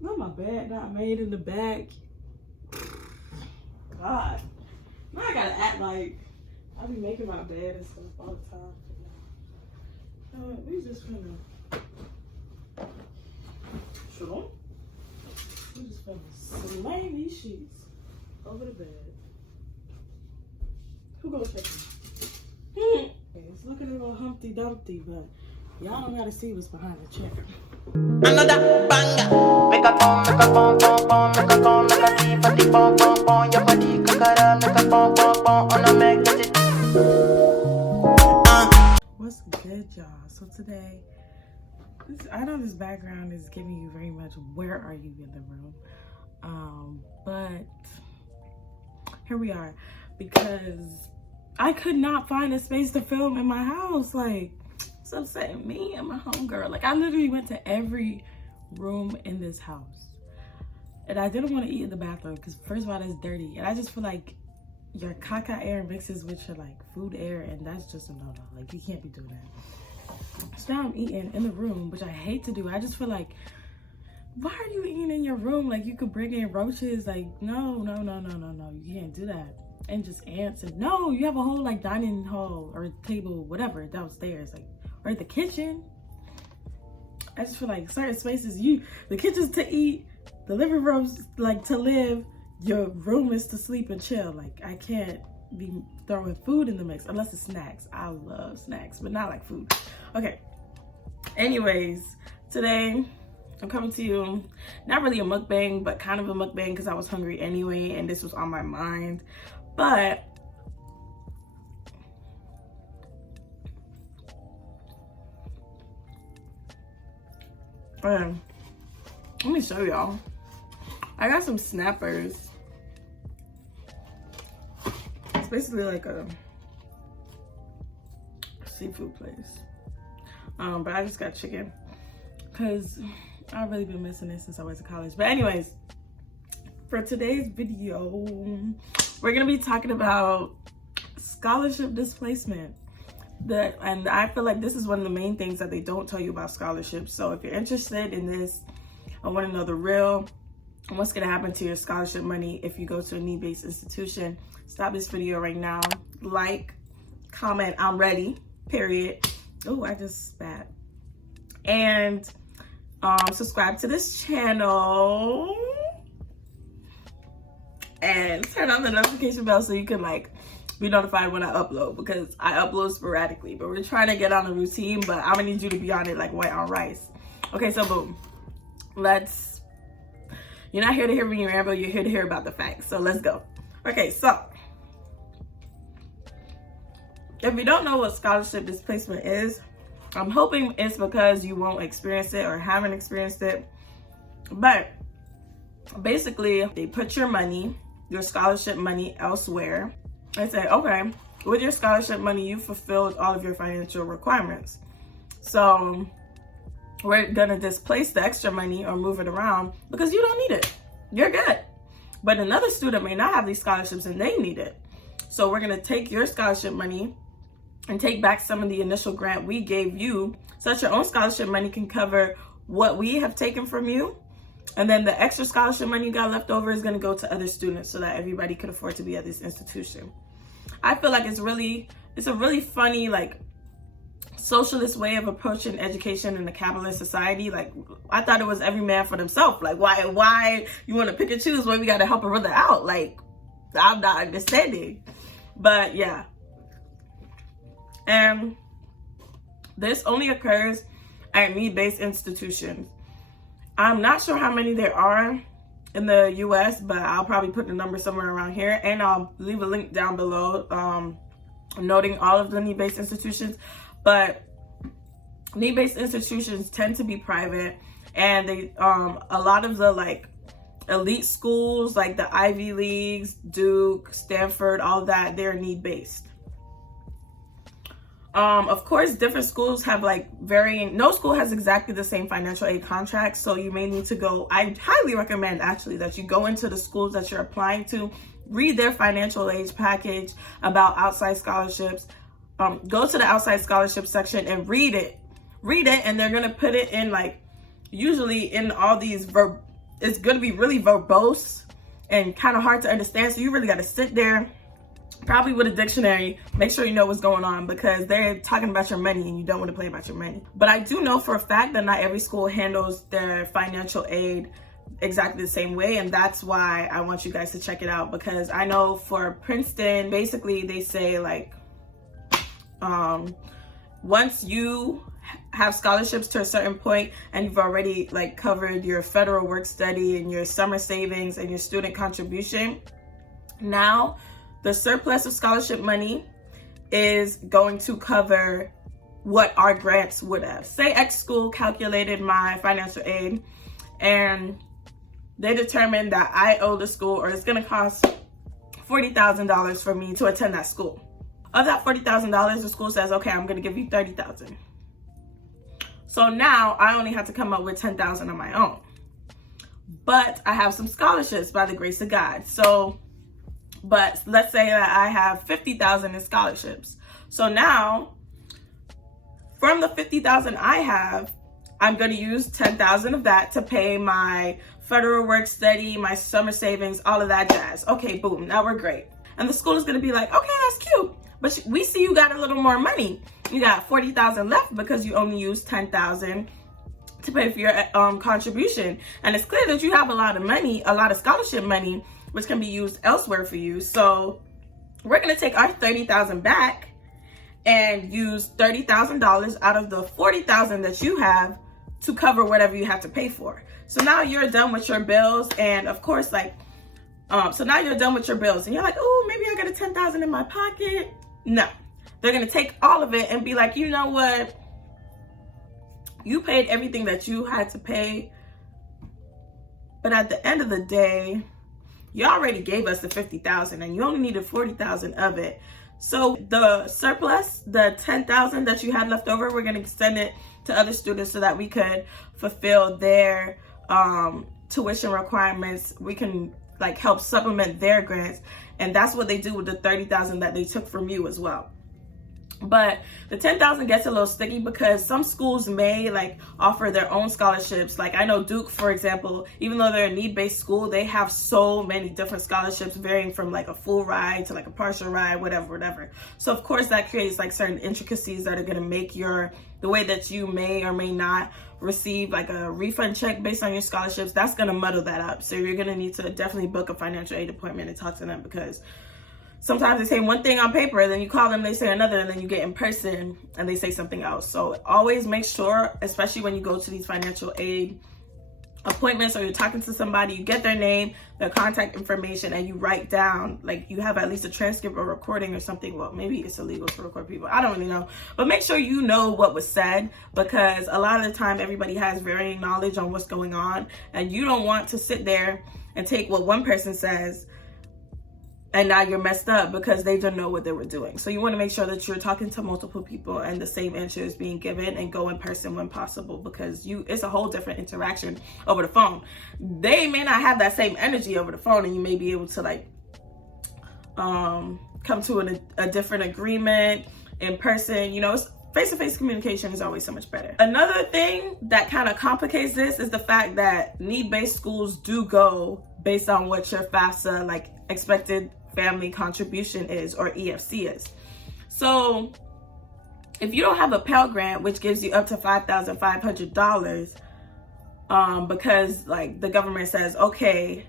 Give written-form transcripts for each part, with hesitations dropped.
Not my bed not made in the back. God. Now I gotta act like I be making my bed and stuff all the time. We just gonna sure. We just gonna slam these sheets over the bed. Who gonna check me? It's looking a little Humpty Dumpty, but y'all don't gotta see what's behind the chair. Another banger. Make a pom, make a pom, pom, pom, make a pom, make a deep, a deep, pom, pom, pom. Your body kakara, make a pom, pom, pom, on a magnetic. What's good, y'all? So today, I know this background is giving you very much where are you in the room, but here we are because I could not find a space to film in my house. Like, so saying me and my homegirl, like I literally went to every room in this house, and I didn't want to eat in the bathroom because first of all, that's dirty, and I just feel like your caca air mixes with your like food air, and that's just a no-no. Like, you can't be doing that. So now I'm eating in the room, which I hate to do. I just feel like, why are you eating in your room? Like, you could bring in roaches. Like, no, you can't do that. And just ants. And no, you have a whole like dining hall or table, whatever, downstairs, like, or the kitchen. I just feel like certain spaces, the kitchen's to eat, the living room's like to live, your room is to sleep and chill. Like, I can't be throwing food in the mix unless it's snacks. I love snacks, but not like food. Okay. Anyways, today I'm coming to you, not really a mukbang, but kind of a mukbang because I was hungry anyway and this was on my mind. But let me show y'all. I got some snappers. It's basically like a seafood place. But I just got chicken because I've really been missing it since I went to college. But anyways, for today's video, we're gonna be talking about scholarship displacement. And I feel like this is one of the main things that they don't tell you about scholarships. So if you're interested in this, I want to know the real and what's gonna happen to your scholarship money if you go to a need-based institution. Stop this video right now. Like, comment, I'm ready, period. Oh, I just spat. And subscribe to this channel and turn on the notification bell so you can like be notified when I upload, because I upload sporadically, but we're trying to get on a routine, but I'm gonna need you to be on it like white on rice. Okay, so boom, you're not here to hear me ramble, you're here to hear about the facts. So let's go. Okay, so if you don't know what scholarship displacement is, I'm hoping it's because you won't experience it or haven't experienced it. But basically, they put your money, your scholarship money, elsewhere. They say, okay, with your scholarship money, you fulfilled all of your financial requirements. So we're gonna displace the extra money or move it around because you don't need it. You're good. But another student may not have these scholarships and they need it. So we're gonna take your scholarship money and take back some of the initial grant we gave you so that your own scholarship money can cover what we have taken from you. And then the extra scholarship money you got left over is gonna go to other students so that everybody could afford to be at this institution. I feel like it's a really funny, like, socialist way of approaching education in a capitalist society. Like, I thought it was every man for themselves. Like, why you want to pick and choose when we got to help a brother out? Like, I'm not understanding. But yeah, and this only occurs at need-based institutions. I'm not sure how many there are in the US, but I'll probably put the number somewhere around here, and I'll leave a link down below noting all of the need-based institutions. But need-based institutions tend to be private, and they a lot of the like elite schools like the Ivy Leagues, Duke, Stanford, all of that, they're need-based. Of course, different schools have like no school has exactly the same financial aid contract. So you may need to go, I highly recommend actually that you go into the schools that you're applying to, read their financial aid package about outside scholarships. Go to the outside scholarship section and read it. And they're going to put it in like, usually in all these it's going to be really verbose and kind of hard to understand. So you really got to sit there, probably with a dictionary, make sure you know what's going on, because they're talking about your money and you don't want to play about your money. But I do know for a fact that not every school handles their financial aid exactly the same way, and that's why I want you guys to check it out. Because I know for Princeton, basically they say like once you have scholarships to a certain point and you've already like covered your federal work study and your summer savings and your student contribution, now the surplus of scholarship money is going to cover what our grants would have. Say X school calculated my financial aid and they determined that I owe the school, or it's going to cost $40,000 for me to attend that school. Of that $40,000, the school says, okay, I'm going to give you $30,000. So now I only have to come up with $10,000 on my own. But I have some scholarships by the grace of God. So, but let's say that I have $50,000 in scholarships. So now from the $50,000 I have, I'm going to use $10,000 of that to pay my federal work study, my summer savings, all of that jazz. Okay, boom, now we're great. And the school is going to be like, okay, that's cute, but we see you got a little more money. You got $40,000 left because you only used $10,000 to pay for your contribution. And it's clear that you have a lot of money, a lot of scholarship money, which can be used elsewhere for you. So we're going to take our $30,000 back and use $30,000 out of the $40,000 that you have to cover whatever you have to pay for. So now you're done with your bills, and of course, like, so now you're done with your bills, and you're like, oh, maybe I got a $10,000 in my pocket. No, they're gonna take all of it and be like, you know what? You paid everything that you had to pay, but at the end of the day, you already gave us the $50,000, and you only needed $40,000 of it. So the surplus, the $10,000 that you had left over, we're gonna extend it to other students so that we could fulfill their tuition requirements. We can like help supplement their grants, and that's what they do with the $30,000 that they took from you as well. But the $10,000 gets a little sticky because some schools may like offer their own scholarships. Like I know Duke, for example, even though they're a need-based school, they have so many different scholarships varying from like a full ride to like a partial ride, whatever. So of course that creates like certain intricacies that are going to make the way that you may or may not receive like a refund check based on your scholarships, that's going to muddle that up. So you're going to need to definitely book a financial aid appointment and talk to them, because sometimes they say one thing on paper, and then you call them, they say another, and then you get in person and they say something else. So always make sure, especially when you go to these financial aid appointments or you're talking to somebody, you get their name, their contact information, and you write down, like you have at least a transcript or recording or something. Well, maybe it's illegal to record people, I don't really know, but make sure you know what was said, because a lot of the time everybody has varying knowledge on what's going on, and you don't want to sit there and take what one person says and now you're messed up because they don't know what they were doing. So you want to make sure that you're talking to multiple people and the same answer is being given, and go in person when possible, because it's a whole different interaction over the phone. They may not have that same energy over the phone, and you may be able to like come to a different agreement in person. You know, face-to-face communication is always so much better. Another thing that kind of complicates this is the fact that need-based schools do go based on what your FAFSA, like expected family contribution is, or EFC is. So if you don't have a Pell Grant, which gives you up to $5,500, because like the government says, okay,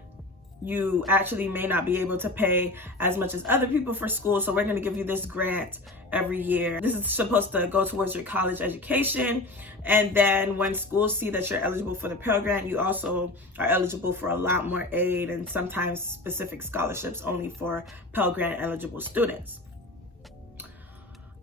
you actually may not be able to pay as much as other people for school, so we're going to give you this grant every year. This is supposed to go towards your college education, and then when schools see that you're eligible for the Pell Grant, you also are eligible for a lot more aid and sometimes specific scholarships only for Pell Grant eligible students.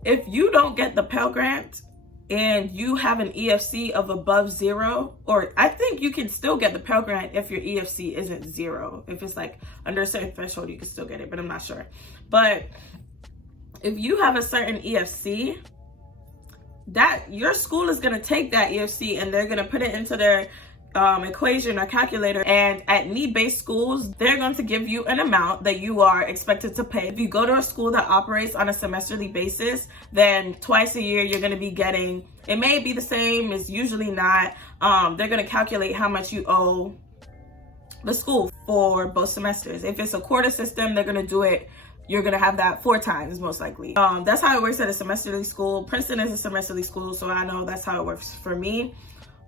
If you don't get the Pell Grant and you have an EFC of above 0, or I think you can still get the Pell Grant if your EFC isn't 0. If it's like under a certain threshold, you can still get it, but I'm not sure. But if you have a certain EFC, that your school is going to take that EFC and they're going to put it into their equation or calculator, and at need-based schools, they're going to give you an amount that you are expected to pay. If you go to a school that operates on a semesterly basis, then twice a year you're going to be getting, it may be the same, it's usually not. They're going to calculate how much you owe the school for both semesters. If it's a quarter system, they're gonna do it, you're gonna have that 4 times most likely. That's how it works at a semesterly school. Princeton is a semesterly school, so I know that's how it works for me.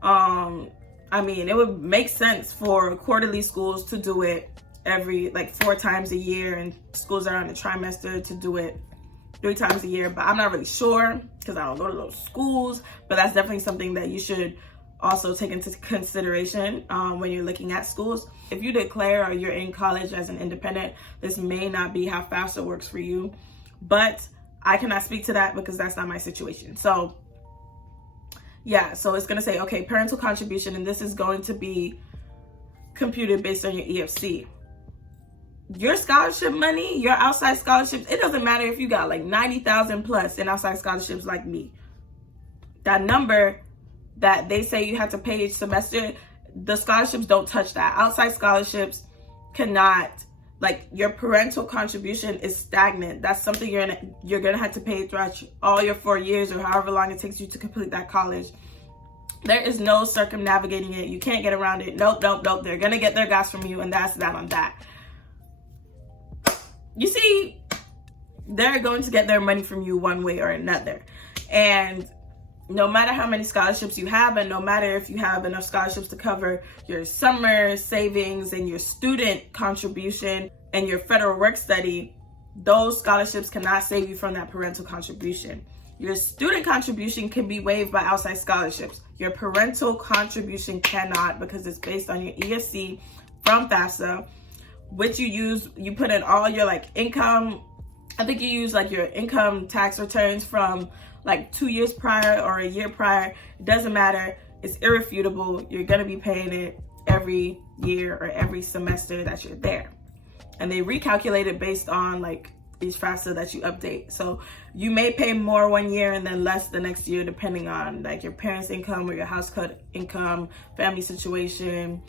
I mean, it would make sense for quarterly schools to do it every, like 4 times a year, and schools that are on a trimester to do it 3 times a year, but I'm not really sure because I don't go to those schools. But that's definitely something that you should also take into consideration when you're looking at schools. If you declare or you're in college as an independent, this may not be how FAFSA works for you, but I cannot speak to that because that's not my situation. So yeah, so it's gonna say, okay, parental contribution, and this is going to be computed based on your EFC. Your scholarship money, your outside scholarships, it doesn't matter if you got like 90,000 plus in outside scholarships like me. That number that they say you have to pay each semester, the scholarships don't touch that. Outside scholarships cannot, like, your parental contribution is stagnant. That's something you're gonna have to pay throughout all your 4 years or however long it takes you to complete that college. There is no circumnavigating it. You can't get around it. Nope. They're gonna get their gas from you, and that's that on that. You see, they're going to get their money from you one way or another. And no matter how many scholarships you have, and no matter if you have enough scholarships to cover your summer savings and your student contribution and your federal work study, those scholarships cannot save you from that parental contribution. Your student contribution can be waived by outside scholarships. Your parental contribution cannot, because it's based on your EFC from FAFSA, which you put in all your like income. I think you use like your income tax returns from like 2 years prior or a year prior. It doesn't matter. It's irrefutable. You're going to be paying it every year or every semester that you're there. And they recalculate it based on like each FAFSA that you update. So you may pay more one year and then less the next year, depending on like your parents' income or your household income, family situation,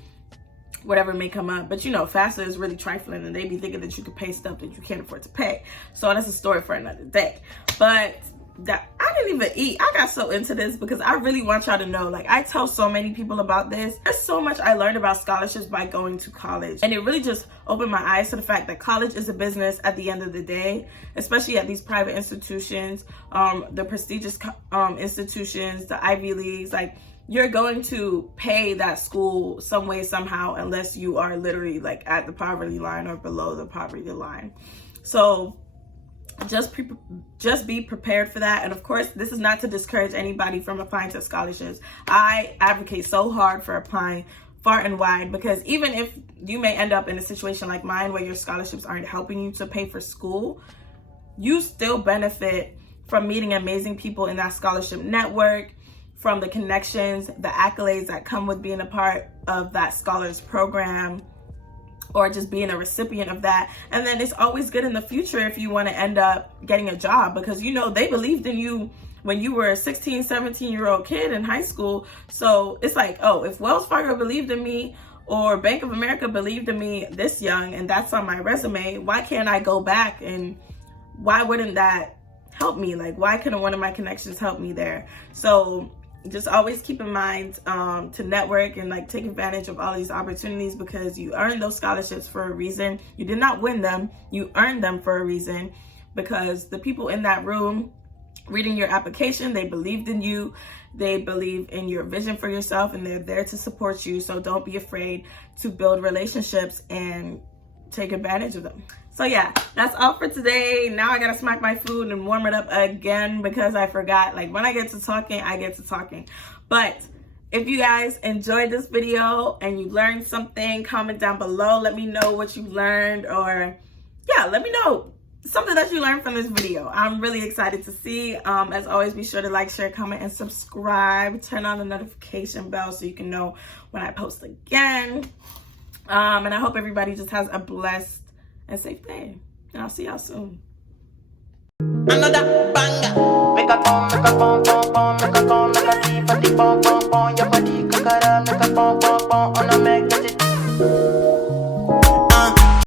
whatever may come up. But you know, FAFSA is really trifling, and they be thinking that you could pay stuff that you can't afford to pay. So that's a story for another day. But that, I didn't even eat. I got so into this because I really want y'all to know, like, I tell so many people about this. There's so much I learned about scholarships by going to college, and it really just opened my eyes to the fact that college is a business at the end of the day, especially at these private institutions, the prestigious institutions, the Ivy Leagues. Like, you're going to pay that school some way, somehow, unless you are literally like at the poverty line or below the poverty line. So just be prepared for that. And of course, this is not to discourage anybody from applying to scholarships. I advocate so hard for applying far and wide, because even if you may end up in a situation like mine where your scholarships aren't helping you to pay for school, you still benefit from meeting amazing people in that scholarship network, from the connections, the accolades that come with being a part of that scholars program, or just being a recipient of that. And then it's always good in the future if you want to end up getting a job, because you know they believed in you when you were a 16, 17-year-old kid in high school. So it's like, oh, if Wells Fargo believed in me or Bank of America believed in me this young, and that's on my resume, why can't I go back, and why wouldn't that help me? Like, why couldn't one of my connections help me there? So just always keep in mind to network and like take advantage of all these opportunities, because you earned those scholarships for a reason. You did not win them, you earned them for a reason, because the people in that room reading your application, they believed in you, they believe in your vision for yourself, and they're there to support you. So don't be afraid to build relationships and take advantage of them. So yeah, that's all for today. Now I gotta smack my food and warm it up again because I forgot. Like, when I get to talking, I get to talking. But if you guys enjoyed this video and you learned something, comment down below. Let me know what you learned, or yeah, let me know something that you learned from this video. I'm really excited to see. As always, be sure to like, share, comment, and subscribe. Turn on the notification bell so you can know when I post again. And I hope everybody just has a blessed and safe day. And I'll see y'all soon. Another banger. Make a come, make a pom pom pom, make a come, make a tea for the pom pom pom. Your body kakara, make a pom pom pom on a